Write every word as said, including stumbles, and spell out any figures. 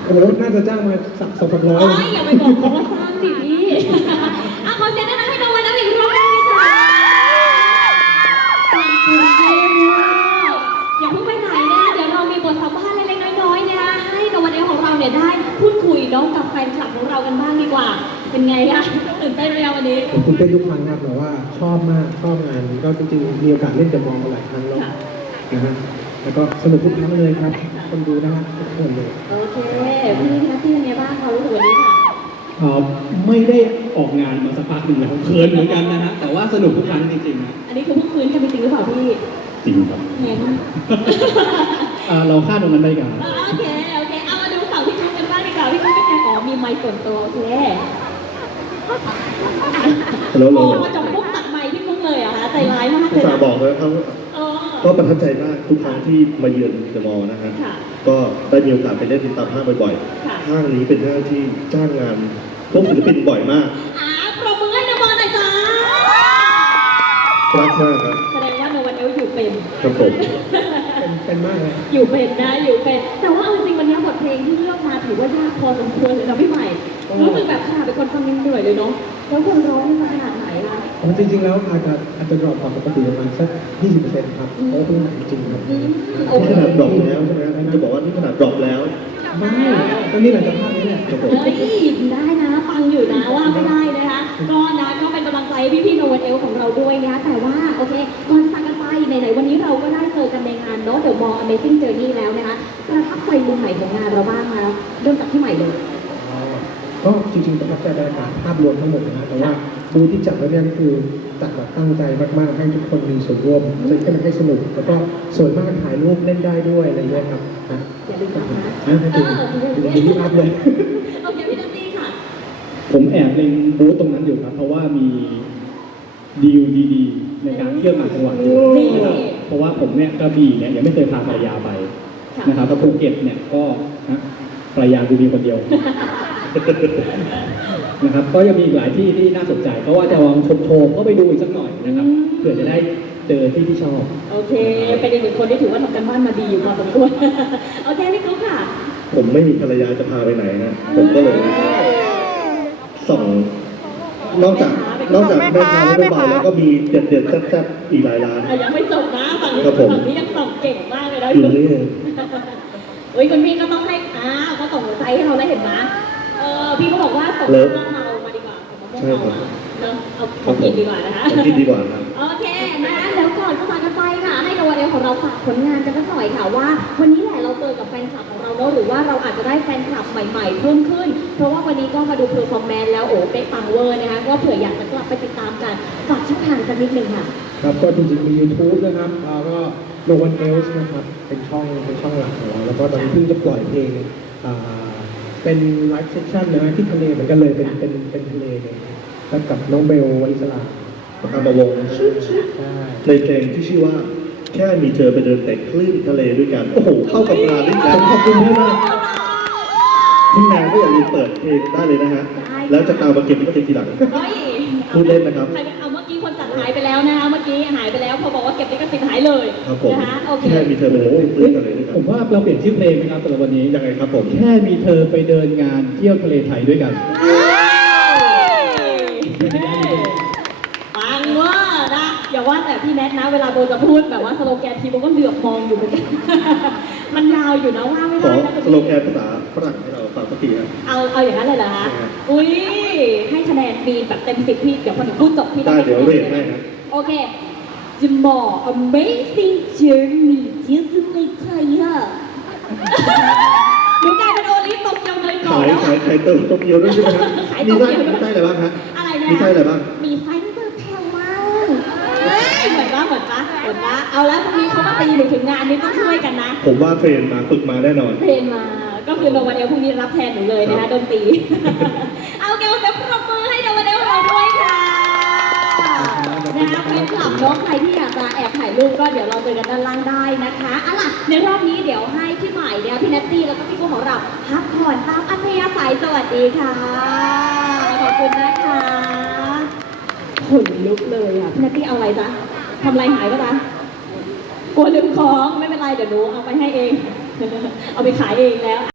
โอ้น่าจะจ้างมาสักสองสามร้อยโอ้ยอย่าไปบอกเขาว่าจ้างดิพี่อ่ะขอเสียงดังๆให้น้องวันน้ำอีกรอบได้ไหมจ๊ะขอบคุณเย้มากอย่าเพิ่งไปไหนนะเดี๋ยวเรามีบทสัมภาษณ์เล็กๆน้อยๆนะคะให้น้องวันนี้ของเราเนี่ยได้พูดคุยน้องกับแฟนคลับของเรากันบ้างดีกว่าเป็นไงล่ะตื่นเต้นไหมวันนี้ผมคุณเต้นทุกครั้งครับแต่ว่าชอบมากชอบงานก็จริงๆมีโอกาสเล่นจะมองมาหลายครั้งแล้วนะฮะแล้วก็สนุกทุกครั้งเลยครับคนดูนะฮะทุกคนเลยโอเคพี่นัทที่เป็นไงบ้างเขารู้สึกวันนี้ค่ะเอ่อไม่ได้ออกงานมาสักพักหนึ่งแล้วเขินเหมือนกันนะฮะแต่ว่าสนุกทุกครั้งจริงๆนะอันนี้คือเพิ่งฟื้นกันจริงๆหรือเปล่าพี่จริงครับไงนะอ่าเราคาดตรงนั้นได้กันโอเคโอเคเอามาดูฝั่งพี่กุ๊กกันบ้างดีกว่าพี่กุ๊กเป็นไงอ๋อมีไมค์ส่วนตัวโอเคแล้วโอ้เรามาจบปุ๊บตัดไมค์พี่กุ๊กเลยเหรอะคะใจร้ายมากเลอุตยส่านะห์บอกเลยครับเออก็ประทับใจมากทุกครั้งที่มาเยือนเดอะมอลล์นะฮะค่ะก็ได้มีโอกาสไปเล่นตามห้างบ่อยค่ะๆห้างนี้เป็นห้างที่จ้างงานพวกศิลปินบ่อยมากอ่าปรบมือให้นบอลหน่อยจ้ารักมากครับแสดงว่าโนวันเอลอยู่เป็นครับผมเป็นเป็นมากเลยอยู่เป็นนะอยู่เป็น แต่ว่าเอาจริงๆวันนี้บทเพลงที่เลือกมาถือว่ายากพอสมควรเลยนะพี่ใหม่รู้สึกแบบขนาดเป็นคนฟังยังเหนื่อยเลยเนาะแล้วคนร้องนี่มันขนาดไหนล่ะผมจริงๆแล้วอาจจะอาจจะดรอปความปกติประมาณสัก ยี่สิบเปอร์เซ็นต์ ครับเพราะว่าเพิ่งหนักจริงๆครับอืมโอนี่เคขนาดดรอปแล้วใช่ไหมครับจะบอกว่านี่ขนาดดรอปแล้วไม่ตอนนี้หลังจากภาพนี้แหละครับผมเฮ้ยได้นะฟังอยู่นะว่าไม่ได้นะคะก็นะก็เป็นกำลังใจให้พี่ๆโนวันเอลของเราด้วยนะแต่ว่าโอเคก่อนจากกันไปไหนๆวันนี้เราก็ได้เจอกันในงานเนาะ The Mall Amazing Journey แล้วนะคะประทับใจมุมไหนของงานเราบ้างคะเริ่มจากที่ใหม่เลยก็จริงๆประทับใจบรรยากาศภาพรวมทั้งหมดนะฮะแต่ว่าบูธที่จัดไว้เนี่ยก็คือจัดแบบตั้งใจมากๆให้ทุกคนมีส่วนร่วมจะให้ให้สนุกแล้วก็สวยมากถ่ายรูปเล่นได้ด้วยอะไรเงี้ยครับนะอย่าลืมนะนะให้ดูดูที่ภาพเลยโอเคพี่นัตตี้ค่ะผมแอบเล็งบูธตรงนั้นอยู่ครับเพราะว่ามีดีลดีๆในการเที่ยวต่างจังหวัดอยู่นะครับเพราะว่าผมเนี่ยกระบี่เนี่ยยังไม่เคยพาภรรยาไปนะครับถ้าภูเก็ตเนี่ยก็นะภรรยาดูดีคนเดียว นะครับก็ยังมีอีกหลายที่ที่น่าสนใจเพราะว่าจะลองชมโชว์ก็ไปดูอีกสักหน่อยนะครับเผื่อจะได้เจอที่ที่ชอบโอเค เป็นอีกหนึ่งคนที่ถือว่าทำกันบ้านมาดีอยู่พอสมควร โอเคพี่กุ๊กค่ะผมไม่มีภรรยาจะพาไปไหนนะผมก็เลยส่องนอกจากนอกจากแม่ค้าไม่เบาแล้วก็มีเด็ดเด็ดๆแซ่บๆอีกหลายร้านอ่ะยังไม่จบนะฝั่งนี้ครับผมฝั่งนี้ยังตอบเก่งมากเลยนะอยู่นี่เองเฮ้ยคุณพี่ก็ต้องให้อ้าวเขาส่งหัวใจให้เราได้เห็นนะเออพี่ก็บอกว่าส่งมะม่วงเมามาดีกว่าส่งมะม่วงเมามาเนาะเอาของกินดีกว่านะคะผมกินดีกว่าครับโอเคนะแล้วก่อนจะจากกันไปค่ะ ให้โนวันเอลของเราฝากผลงานกันสักหน่อยค่ะว่า วันนี้แหละเราเจอกับแฟนคลับของเราเนอะหรือว่าเราอาจจะได้แฟนคลับใหม่ๆเพิ่มขึ้น เพราะว่าวันนี้ก็มาดูเพอร์ฟอร์แมนซ์แล้วโอ้เป๊ะปังเวอร์นะคะก็เผื่ออยากจะกลับไปติดตามกันฝากช่องทางสักนิดนึงค่ะครับก็จริงๆมี YouTube นะครับแล้วก็ No One Else นะครับเป็นช่องเป็นช่องหลักของเราแล้วก็ตอนนี้เพิ่งจะปล่อยเพลงอ่าเป็นไลฟ์เซสชั่นนะฮะที่ทะเลเหมือนกันเลยเป็นเป็นเป็นทะเลเลยแล้วกับน้องเบลวลิสลาประการประวงใช่ในเพลงที่ชื่อว่าแค่มีเธอไปเดินแต่คลื่นทะเลด้วยกัน โอ้โห เข้ากับงานด้วยกันขอบคุณพี่มากทีมงานก็อย่าลืมเปิดเพลงได้เลยนะฮะ แล้วจะตามมาเก็บลิขสิทธิ์ทีหลังเฮ้ยพูดเล่นนะครับใครเอาเมื่อกี้คนจัดหายไปแล้วนะคะเมื่อกี้หายไปแล้วพอบอกว่าเก็บลิขสิทธิ์หายเลยครับผมนะคะโอเคแค่มีเธอไปเดินแต่คลื่นทะเลด้วยกัผนมว่าเราเปลี่ยนชื่อเพลงไหมครับสำหรับวันนี้ยังไงครับผมแค่มีเธอไปเดินงานเที่ยวทะเลไทยด้วยกันปังเวอร์นะอย่าว่าแต่พี่แนทนะเวลาโบจะพูดแบบว่าสโลแกนทีโบก็เหลือบมองอยู่เหมือนกัน มันยาวอยู่นะว่าไม่ขอได้นะสโลแกนภาษาฝรั่งให้เราฟังสักทีครับเอาเอาอย่างนั้นเลยเหรอคะอุ้ยให้คะแนนปีแบบเต็มสิบพี่เดี๋ยวพอหนูพูดจบพี่ต้อได้งเดี๋ยวเรทให้นะโอเค The Mall Amazing Journey เที่ยวทะเลไทยอะหนูกลายเป็นโอลิฟตกเกียวเนยก่อขาน ยแล้วขายขายเติมโตเกียวด้วยใช่ไหมครับขายมีโตไส้เกียวมีไส้อะไรบ้างฮะอะไรเนี่ยมีไส้อะไรบ้างมีไส้เตอร์แพลมากเฮ้ยเหมือนปะเหมือนปะเหมือนปะเอาแล้วพรุ่งนี้เขามาตีหนูถึงงานนี้ต้องช่วยกันนะผมว่าเทรนมาฝึกมาแน่นอนเพลงมา ก็คือโนวันเอลพรุ่งนี้รับแทนหนูเลยนะคะดนตรี เอาเกลเดี๋ยวปรบมือให้โนวันเอลเราด้วยค่ะนะคะแฟนคลับน้องใครที่อยากจะแอบถ่ายรูปก็เดี๋ยวเราเจอกันด้านล่างได้นะคะเอาล่ะในรอบนี้เดี๋ยวให้พี่ใหม่เนี่ยพี่นัตตี้แล้วก็พี่กุ้งของเราพักผ่อนตามอัธยาศัยสวัสดีค่ะขอบคุณนะคะขนลุกเลยอ่ะพี่นัตตี้เอาอะไรจ๊ะทำอะไรหายปะจ๊ะกลัวลืมของไม่เป็นไรเดี๋ยวหนูเอาไปให้เอง เอาไปขายเองแล้ว